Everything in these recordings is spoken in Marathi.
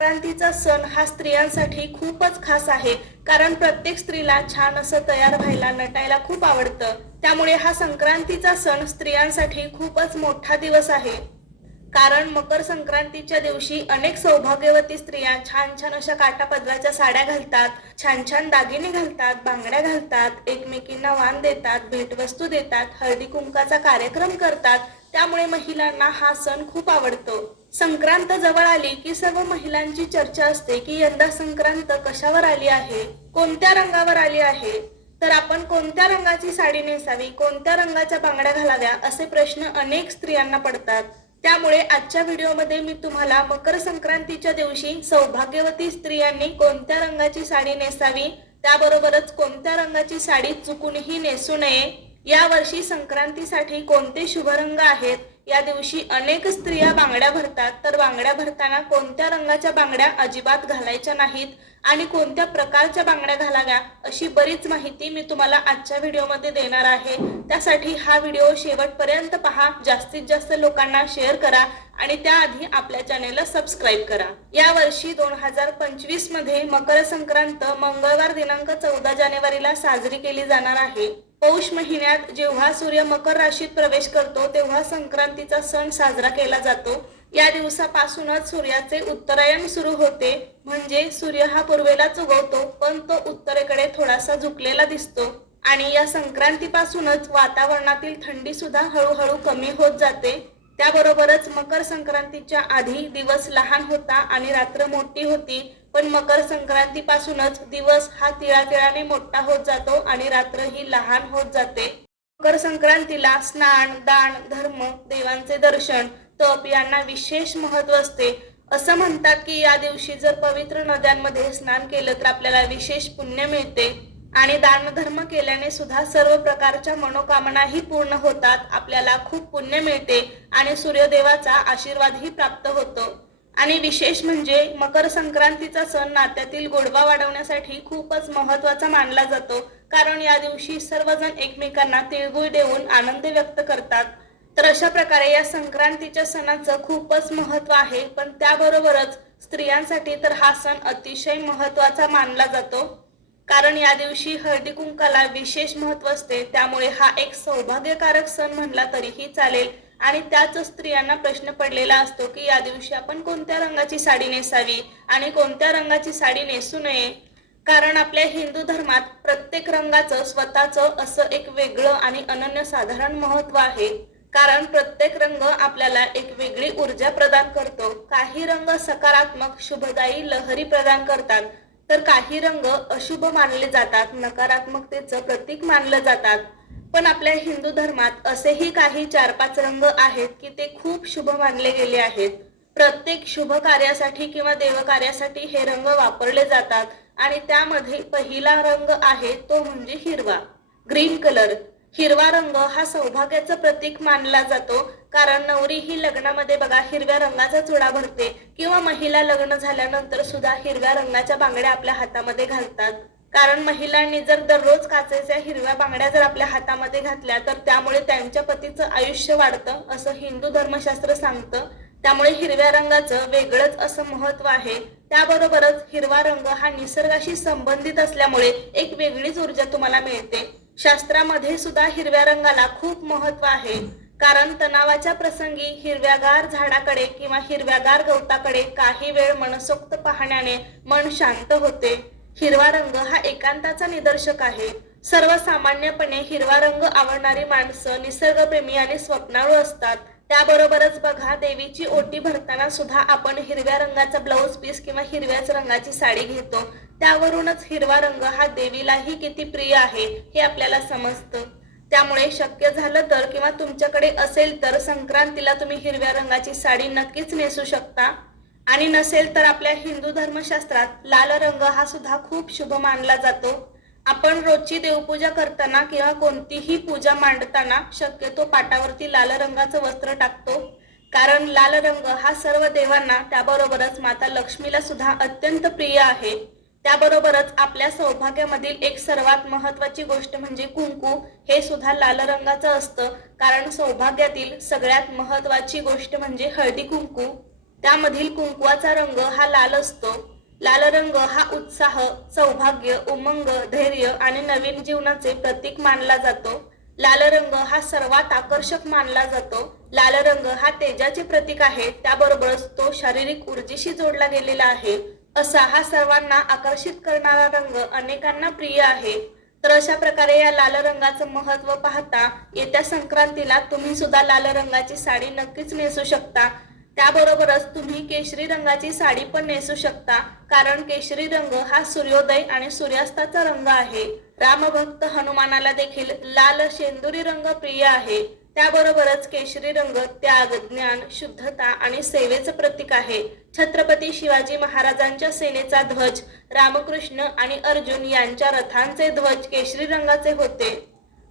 संक्रांतीचा सण हा स्त्रियांसाठी खूपच खास आहे कारण प्रत्येक स्त्रीला छान असं तयार व्हायला नटायला खूप आवडतं. त्यामुळे हा संक्रांतीचा सण स्त्रियांसाठी खूपच मोठा दिवस आहे. कारण मकर संक्रांतीच्या दिवशी अनेक सौभाग्यवती स्त्रिया छान छान अशा काटापदराच्या साड्या घालतात छान छान दागिने घालतात बांगड्या घालतात एकमेकींना वाण देतात भेटवस्तू देतात हळदी कुंकाचा कार्यक्रम करतात. त्यामुळे महिलांना हा सण खूप आवडतो. संक्रांत जवळ आली की सर्व महिलांची चर्चा असते की यंदा संक्रांत कशावर आली आहे कोणत्या रंगावर आली आहे? तर आपण कोणत्या रंगाची साडी नेसावी कोणत्या रंगाच्या बांगड्या घालाव्या असे प्रश्न अनेक स्त्रियांना पडतात. त्यामुळे आजच्या व्हिडिओमध्ये मी तुम्हाला मकर संक्रांतीच्या दिवशी सौभाग्यवती स्त्रियांनी कोणत्या रंगाची साडी नेसावी त्याबरोबरच कोणत्या रंगाची साडी चुकूनही नेसू नये या वर्षी संक्रांतीसाठी कोणते शुभ रंग आहेत या दिवशी अनेक स्त्रिया बांगड्या भरतात तर बांगड्या भरताना कोणत्या रंगाच्या बांगड्या अजिबात घालायच्या नाहीत आणि कोणत्या प्रकारच्या बांगड्या घालाव्या अशी बरीच माहिती मी तुम्हाला आजच्या व्हिडिओमध्ये देणार आहे. त्यासाठी हा व्हिडिओ शेवटपर्यंत पहा जास्तीत जास्त लोकांना शेअर करा आणि त्याआधी आपल्या चॅनेलला सबस्क्राईब करा. या वर्षी दोन हजार पंचवीसमध्ये मकर संक्रांत मंगळवार दिनांक चौदा जानेवारीला साजरी केली जाणार आहे. पौष महिन्यात जेव्हा सूर्य मकर राशीत प्रवेश करतो तेव्हा संक्रांतीचा सण साजरा केला जातो. या दिवसापासूनच सूर्याचे उत्तरायण सुरू होते. म्हणजे सूर्य हा पूर्वेलाच उगवतो पण तो उत्तरेकडे थोडासा झुकलेला दिसतो. आणि या संक्रांतीपासूनच वातावरणातील थंडी सुद्धा हळूहळू कमी होत जाते. त्याबरोबरच मकर संक्रांतीच्या आधी दिवस लहान होता आणि रात्र मोठी होती. पण मकर संक्रांतीपासूनच दिवस हा तिळातिळाने मोठा होत जातो आणि रात्र ही लहान होत जाते. मकर संक्रांतीला स्नान दान धर्म देवांचे दर्शन तप यांना विशेष महत्त्व असते. असं म्हणतात की या दिवशी जर पवित्र नद्यांमध्ये स्नान केलं तर आपल्याला विशेष पुण्य मिळते आणि दानधर्म केल्याने सुद्धा सर्व प्रकारच्या मनोकामनाही पूर्ण होतात. आपल्याला खूप पुण्य मिळते आणि सूर्यदेवाचा आशीर्वादही प्राप्त होतो. आणि विशेष म्हणजे मकर संक्रांतीचा सण नात्यातील गोडवा वाढवण्यासाठी खूपच महत्त्वाचा मानला जातो. कारण या दिवशी सर्वजण एकमेकांना तिळगुळ देऊन आनंद व्यक्त करतात. तर अशा प्रकारे या संक्रांतीच्या सणाचं खूपच महत्त्व आहे. पण त्याबरोबरच स्त्रियांसाठी तर हा सण अतिशय महत्त्वाचा मानला जातो. कारण या दिवशी हळदी कुंकाला विशेष महत्त्व असते. त्यामुळे हा एक सौभाग्यकारक सण म्हणला तरीही चालेल. आणि त्याच स्त्रियांना प्रश्न पडलेला असतो की या दिवशी आपण कोणत्या रंगाची साडी नेसावी आणि कोणत्या रंगाची साडी नेसू नये? कारण आपल्या हिंदू धर्मात प्रत्येक रंगाचं स्वतःचं असं एक वेगळं आणि अनन्यसाधारण महत्त्व आहे. कारण प्रत्येक रंग आपल्याला एक वेगळी ऊर्जा प्रदान करतो. काही रंग सकारात्मक शुभदायी लहरी प्रदान करतात. तर काही रंग अशुभ मानले जातात. नकारात्मकतेचं प्रतीक मानलं जातात. पण आपल्या हिंदू धर्मात असेही काही चार पाच रंग आहेत की ते खूप शुभ मानले गेले आहेत. प्रत्येक शुभ कार्यासाठी किंवा देवकार्यासाठी हे रंग वापरले जातात आणि त्यामध्ये पहिला रंग आहे तो म्हणजे हिरवा ग्रीन कलर. हिरवा रंग हा सौभाग्याचं प्रतीक मानला जातो कारण नवरी ही लग्नामध्ये बघा हिरव्या रंगाचा चुडा भरते किंवा महिला लग्न झाल्यानंतर सुद्धा हिरव्या रंगाच्या बांगड्या आपल्या हातामध्ये घालतात. कारण महिलांनी जर दररोज काचेच्या हिरव्या बांगड्या जर आपल्या हातामध्ये घातल्या तर त्यामुळे त्यांच्या पतीचं आयुष्य वाढतं असं हिंदू धर्मशास्त्र सांगतं. त्यामुळे हिरव्या रंगाचं वेगळंच असं महत्त्व आहे. त्याबरोबरच हिरवा रंग हा निसर्गाशी संबंधित असल्यामुळे एक वेगळीच ऊर्जा तुम्हाला मिळते. शास्त्रामध्ये सुद्धा हिरव्या रंगाला खूप महत्त्व आहे. कारण तणावाच्या प्रसंगी हिरव्यागार झाडाकडे किंवा हिरव्यागार गवताकडे काही वेळ मनसोक्त पाहण्याने मन शांत होते. हिरवा रंग हा एकांताचा निदर्शक आहे. सर्वसामान्यपणे हिरवा रंग आवडणारी माणसं निसर्गप्रेमी आणि स्वप्नाळू असतात. त्याबरोबरच बघा देवीची ओटी भरताना सुद्धा आपण हिरव्या रंगाचा ब्लाऊज पीस किंवा हिरव्याच रंगाची साडी घेतो. त्यावरूनच हिरवा रंग हा देवीलाही किती प्रिय आहे हे आपल्याला समजतं. त्यामुळे शक्य झालं तर किंवा तुमच्याकडे असेल तर संक्रांतीला तुम्ही हिरव्या रंगाची साडी नक्कीच नेसू शकता. आणि नसेल तर आपल्या हिंदू धर्मशास्त्रात लाल रंग हा सुद्धा खूप शुभ मानला जातो. आपण रोजची देवपूजा करताना किंवा कोणतीही पूजा मांडताना शक्यतो पाटावरती लाल रंगाचं वस्त्र टाकतो. कारण लाल रंग हा सर्व देवांना त्याबरोबरच माता लक्ष्मीला सुद्धा अत्यंत प्रिय आहे. त्याबरोबरच आपल्या सौभाग्यामधील एक सर्वात महत्वाची गोष्ट म्हणजे कुंकू हे सुद्धा लाल रंगाचं असतं. कारण सौभाग्यातील सगळ्यात महत्वाची गोष्ट म्हणजे हळदी कुंकू. त्यामधील कुंकवाचा रंग हा लाल असतो. लाल रंग हा उत्साह सौभाग्य उमंग धैर्य आणि नवीन जीवनाचे प्रतीक मानला जातो. लाल रंग हा सर्वात आकर्षक मानला जातो. लाल रंग हा तेजाचे प्रतीक आहे. त्याबरोबरच तो शारीरिक ऊर्जेशी जोडला गेलेला आहे. असा हा सर्वांना आकर्षित करणारा रंग अनेकांना प्रिय आहे. तर अशा प्रकारे या लाल रंगाचं महत्त्व पाहता येत्या संक्रांतीला तुम्ही सुद्धा लाल रंगाची साडी नक्कीच नेसू शकता. त्याबरोबरच तुम्ही केशरी रंगाची साडी पण नेसू शकता कारण केशरी रंग हा सूर्योदय आणि सूर्यास्ताचा रंग आहे. रामभक्त हनुमानाला देखील लाल शेंदुरी रंग प्रिय आहे. त्याबरोबरच केशरी रंग त्याग ज्ञान शुद्धता आणि सेवेचं प्रतीक आहे. छत्रपती शिवाजी महाराजांच्या सेनेचा ध्वज रामकृष्ण आणि अर्जुन यांच्या रथांचे ध्वज केशरी रंगाचे होते.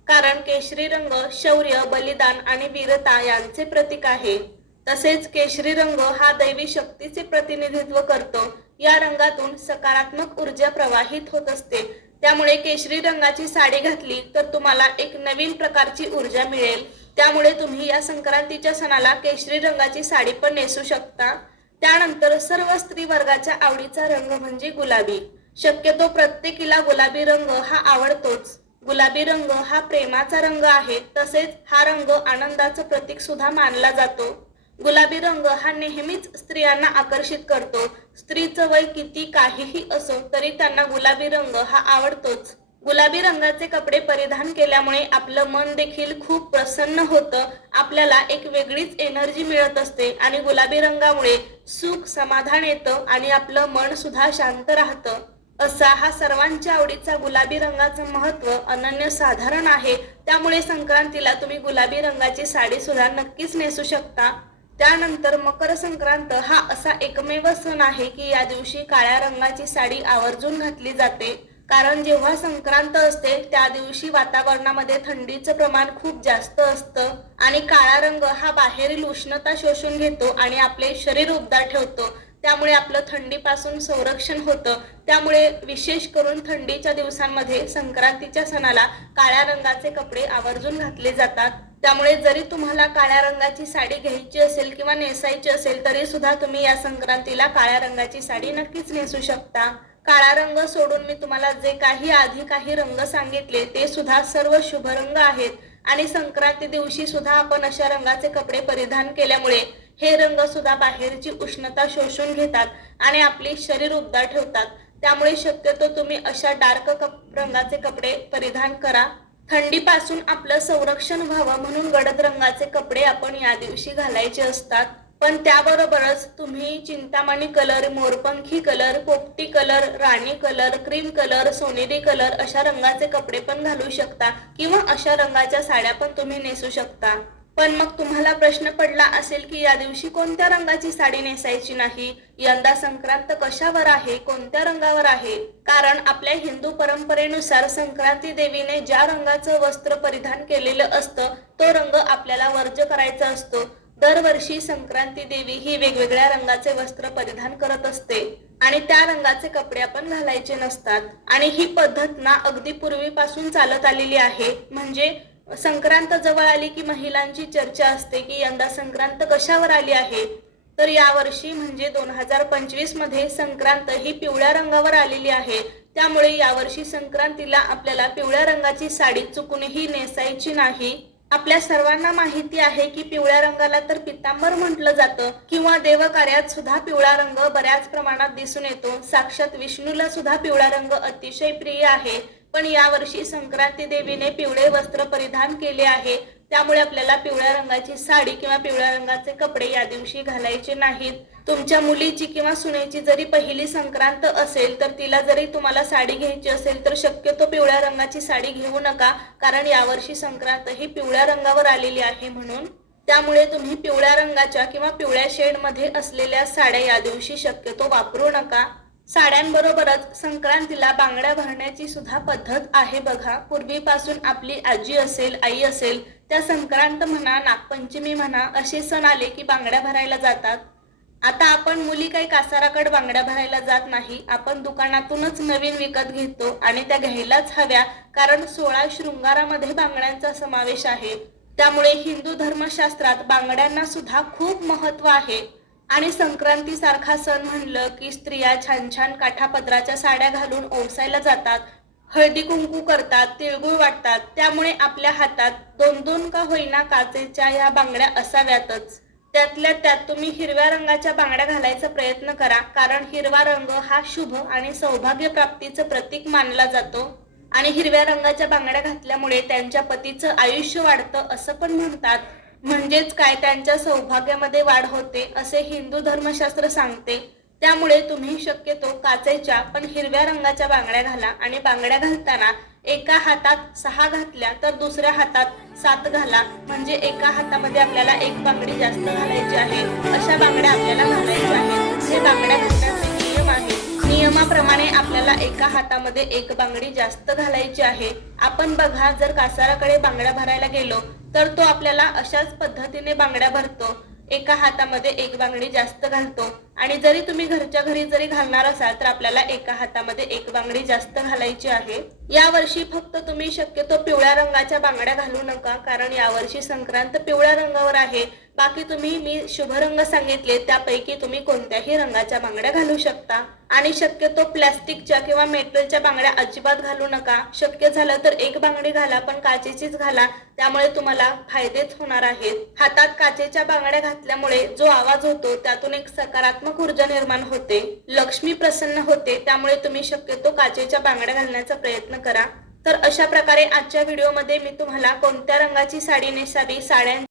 कारण केशरी रंग शौर्य बलिदान आणि वीरता यांचे प्रतीक आहे. तसेच केशरी रंग हा दैवी शक्तीचे प्रतिनिधित्व करतो. या रंगातून सकारात्मक ऊर्जा प्रवाहित होत असते. त्यामुळे केशरी रंगाची साडी घातली तर तुम्हाला एक नवीन प्रकारची ऊर्जा मिळेल. त्यामुळे तुम्ही या संक्रांतीच्या सणाला केशरी रंगाची साडी पण नेसू शकता. त्यानंतर सर्व स्त्री वर्गाच्या आवडीचा रंग म्हणजे गुलाबी. शक्यतो प्रत्येकीला गुलाबी रंग हा आवडतोच. गुलाबी रंग हा प्रेमाचा रंग आहे. तसेच हा रंग आनंदाचं प्रतीक सुद्धा मानला जातो. गुलाबी रंग हा नेहमीच स्त्रियांना आकर्षित करतो. स्त्रीचं वय किती काहीही असो तरी त्यांना गुलाबी रंग हा आवडतोच. गुलाबी रंगाचे कपडे परिधान केल्यामुळे आपलं मन देखील खूप प्रसन्न होतं. आपल्याला एक वेगळीच एनर्जी मिळत असते आणि गुलाबी रंगामुळे सुख समाधान येतं आणि आपलं मन सुद्धा शांत राहतं. असा हा सर्वांच्या आवडीचा गुलाबी रंगाचं महत्त्व अनन्य साधारण आहे. त्यामुळे संक्रांतीला तुम्ही गुलाबी रंगाची साडी सुद्धा नक्कीच नेसू शकता. त्यानंतर मकर संक्रांत हा असा एकमेव सण आहे की या दिवशी काळ्या रंगाची साडी आवर्जून घातली जाते. कारण जेव्हा संक्रांत असते त्या दिवशी वातावरणामध्ये थंडीचं प्रमाण खूप जास्त असतं आणि काळा रंग हा बाहेरील उष्णता शोषून घेतो आणि आपले शरीर उबदार ठेवतो. त्यामुळे आपलं थंडीपासून संरक्षण होतं. त्यामुळे विशेष करून थंडीच्या दिवसांमध्ये संक्रांतीच्या सणाला काळ्या रंगाचे कपडे आवर्जून घातले जातात. त्यामुळे जरी तुम्हाला काळ्या रंगाची साडी घ्यायची असेल किंवा नेसायची असेल तरी सुद्धा तुम्ही या संक्रांतीला काळ्या रंगाची साडी नक्कीच नेसू शकता. काळा रंग सोडून मी तुम्हाला जे काही आधी काही रंग सांगितले ते सुद्धा सर्व शुभ रंग आहेत. आणि संक्रांती दिवशी सुद्धा आपण अशा रंगाचे कपडे परिधान केल्यामुळे हे रंग सुद्धा बाहेरची उष्णता शोषून घेतात आणि आपली शरीर उबदार ठेवतात. त्यामुळे शक्यतो तुम्ही अशा डार्क कप रंगाचे कपडे परिधान करा. थंडीपासून आपलं संरक्षण व्हावं म्हणून गडद रंगाचे कपडे आपण या दिवशी घालायचे असतात. पण त्याबरोबरच तुम्ही चिंतामणी कलर मोरपंखी कलर पोपटी कलर राणी कलर क्रीम कलर सोनेरी कलर अशा रंगाचे कपडे पण घालू शकता किंवा अशा रंगाच्या साड्या पण तुम्ही नेसू शकता. पण मग तुम्हाला प्रश्न पडला असेल की या दिवशी कोणत्या रंगाची साडी नेसायची नाही? यंदा संक्रांत कशावर आहे? कोणत्या रंगावर आहे? कारण आपल्या हिंदू परंपरेनुसार संक्रांती देवीने ज्या रंगाचं वस्त्र परिधान केलेलं असतं तो रंग आपल्याला वर्ज करायचा असतो. दरवर्षी संक्रांती देवी ही वेगवेगळ्या रंगाचे वस्त्र परिधान करत असते. आणि त्या रंगाचे कपडे आपण घालायचे नसतात. आणि ही पद्धत ना अगदी पूर्वीपासून चालत आलेली आहे. म्हणजे संक्रांत जवळ आली की महिलांची चर्चा असते की यंदा संक्रांत कशावर आली आहे? तर यावर्षी म्हणजे दोन हजार पंचवीसमध्ये संक्रांत ही पिवळ्या रंगावर आलेली आहे. त्यामुळे यावर्षी संक्रांतीला आपल्याला पिवळ्या रंगाची साडी चुकूनही नेसायची नाही. आपल्या सर्वांना माहिती आहे की पिवळ्या रंगाला तर पितांबर म्हटलं जातं किंवा देवकार्यात सुद्धा पिवळा रंग बऱ्याच प्रमाणात दिसून येतो. साक्षात विष्णूला सुद्धा पिवळा रंग अतिशय प्रिय आहे. पण यावर्षी संक्रांती देवीने पिवळे वस्त्र परिधान केले आहे. त्यामुळे आपल्याला पिवळ्या रंगाची साडी किंवा पिवळ्या रंगाचे कपडे या दिवशी घालायचे नाहीत. तुमच्या मुलीची किंवा सुनेची जरी पहिली संक्रांत असेल तर तिला जरी तुम्हाला साडी घ्यायची असेल तर शक्यतो पिवळ्या रंगाची साडी घेऊ नका कारण यावर्षी संक्रांत ही पिवळ्या रंगावर आलेली आहे म्हणून. त्यामुळे तुम्ही पिवळ्या रंगाच्या किंवा पिवळ्या शेडमध्ये असलेल्या साड्या या दिवशी शक्यतो वापरू नका. साड्यांबरोबरच संक्रांतीला बांगड्या भरण्याची सुद्धा पद्धत आहे बघा. पूर्वीपासून आपली आजी असेल आई असेल त्या संक्रांत म्हणा नागपंचमी म्हणा असे सण आले की बांगड्या भरायला जातात. आता आपण मुली काही कासाराकड बांगड्या भरायला जात नाही. आपण दुकानातूनच नवीन विकत घेतो आणि त्या घ्यायलाच हव्या कारण सोळा शृंगारामध्ये बांगड्यांचा समावेश आहे. त्यामुळे हिंदू धर्मशास्त्रात बांगड्यांना सुद्धा खूप महत्त्व आहे. आणि संक्रांती सारखा सण म्हणलं की स्त्रिया छान छान काठापदराच्या साड्या घालून ओवसायला जातात हळदी कुंकू करतात तिळगुळ वाटतात त्यामुळे आपल्या हातात दोन दोन का होईना काचेच्या या बांगड्या असाव्यातच. त्यातल्या त्यात तुम्ही हिरव्या रंगाच्या बांगड्या घालायचा प्रयत्न करा कारण हिरवा रंग हा शुभ आणि सौभाग्य प्राप्तीचं प्रतीक मानला जातो. आणि हिरव्या रंगाच्या बांगड्या घातल्यामुळे त्यांच्या पतीचं आयुष्य वाढतं असं पण म्हणतात. म्हणजेच काय त्यांच्या सौभाग्यामध्ये वाढ होते असे हिंदू धर्मशास्त्र सांगते. त्यामुळे तुम्ही शक्यतो काचेच्या पण हिरव्या रंगाच्या बांगड्या घाला आणि बांगड्या घालताना एका हातात सहा घातल्या तर दुसऱ्या हातात सात घाला. म्हणजे एका हातामध्ये आपल्याला एक बांगडी जास्त घालायची आहे अशा बांगड्या आपल्याला घालायच्या आहेत. हे बांगड्या घालण्याचे नियम आहे नियमाप्रमाणे आपल्याला एका हातामध्ये एक बांगडी जास्त घालायची आहे. आपण बघा जर कासाराकडे बांगड्या भरायला गेलो तर तो आपल्याला अशाच पद्धतीने बांगड्या भरतो. एका हातामध्ये एक बांगडी जास्त घालतो. आणि जरी तुम्ही घरच्या घरी जरी घालणार असाल तर आपल्याला एका हातामध्ये एक बांगडी जास्त घालायची आहे. या वर्षी फक्त तुम्ही शक्यतो पिवळ्या रंगाच्या बांगड्या घालू नका कारण यावर्षी संक्रांत पिवळ्या रंगावर आहे. बाकी तुम्ही मी शुभ रंग सांगितले त्यापैकी तुम्ही कोणत्याही रंगाच्या बांगड्या घालू शकता. आणि शक्यतो प्लॅस्टिकच्या किंवा मेटलच्या बांगड्या अजिबात घालू नका. शक्य झालं तर एक बांगडी घाला पण काचेचीच घाला. त्यामुळे तुम्हाला फायदेच होणार आहेत. हातात काचेच्या बांगड्या घातल्यामुळे जो आवाज होतो त्यातून एक सकारात्मक ऊर्जा निर्माण होते. लक्ष्मी प्रसन्न होते त्यामुळे तुम्ही शक्यतो काचेच्या बांगड्या घालण्याचा प्रयत्न करा. तर अशा प्रकारे आजच्या व्हिडिओमध्ये मी तुम्हाला कोणत्या रंगाची साडी नेसावी साड्यां